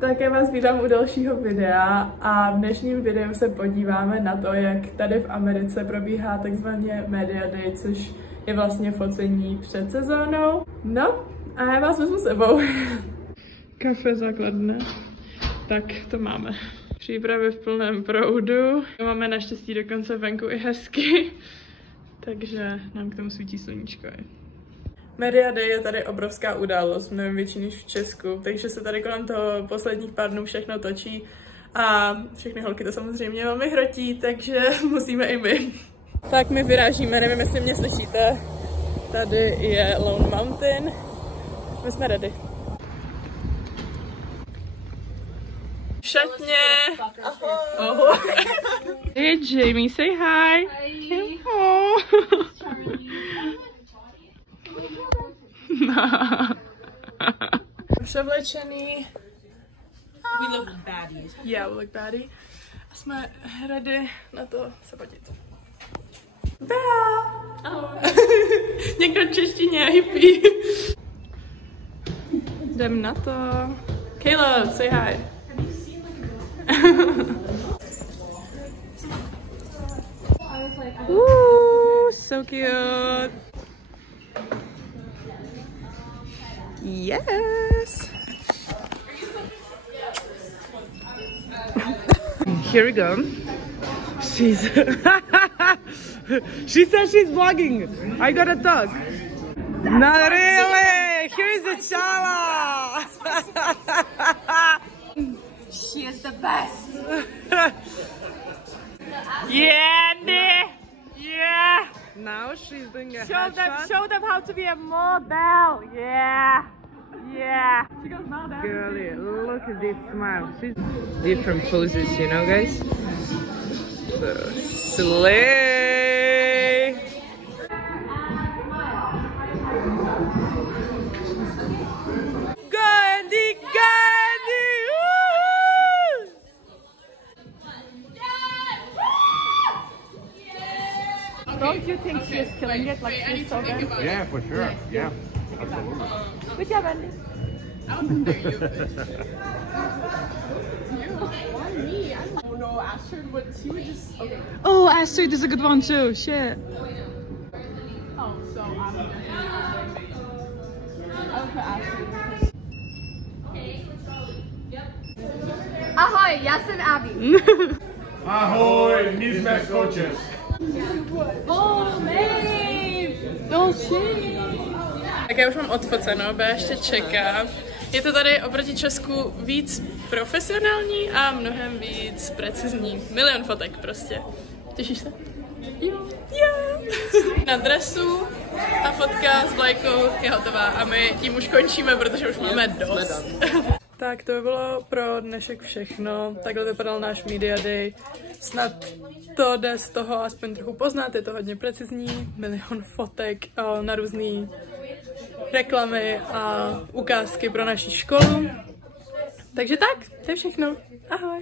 Také vás vítám u dalšího videa a v dnešním videu se podíváme na to, jak tady v Americe probíhá takzvaně Media Day, což je vlastně focení před sezónou. No a já vás vezmu sebou. Kafe základne. Tak to máme. Přípravy v plném proudu. Máme naštěstí dokonce venku i hezky, takže nám k tomu svítí sluníčko. Media Day je tady obrovská událost, mnohem větší než v Česku, takže se tady kolem toho posledních pár dnů všechno točí a všechny holky to samozřejmě velmi hrotí, takže musíme i my. Tak my vyrážíme, nevím, jestli mě slyšíte. Tady je Lone Mountain. My jsme ready. Šatně! Ahoj! Hey Jamie, say hi! Hi! Oh. Převlečený. We look baddie. Yeah, we look baddie. A jsme ready na to se podít. Bea! Ahoj! Někdo češtině, hippie. Jdem na to. Kayla, say hi. Ooh, so cute. Yes. Here we go. She says she's vlogging. I gotta talk. Not really. Here's the chala. She is the best. Yeah, Andy. Yeah. Now she's doing a show them how to be a model. Yeah. Yeah. She goes now. Girlie, look at this smile. She's different poses, you know, guys. So slay. Go Andy, go Andy. Woo! Don't you think she is killing it? Like she's so good? Yeah, for sure. Yeah, absolutely. Good job, Andy. Why me? I don't know Astrid, but she would just. Okay. Oh, Astrid is a good one too. Shit. Oh, so I would put Astrid. Ahoy, já jsem Abby. Ahoj, my jsme skočes. Oh, babe! Don't she? Tak já už mám odfoceno, Bea ještě čeká. Je to tady oproti Česku víc profesionální a mnohem víc precizní. Milion fotek prostě. Těšíš se? Jo. Jo. Na dresu ta fotka s vlajkou je hotová a my tím už končíme, protože už máme dost. Tak to by bylo pro dnešek všechno. Takhle vypadal náš Media Day. Snad to jde z toho aspoň trochu poznat, je to hodně precizní, milion fotek na různý reklamy a ukázky pro naši školu. Takže tak, to je všechno. Ahoj.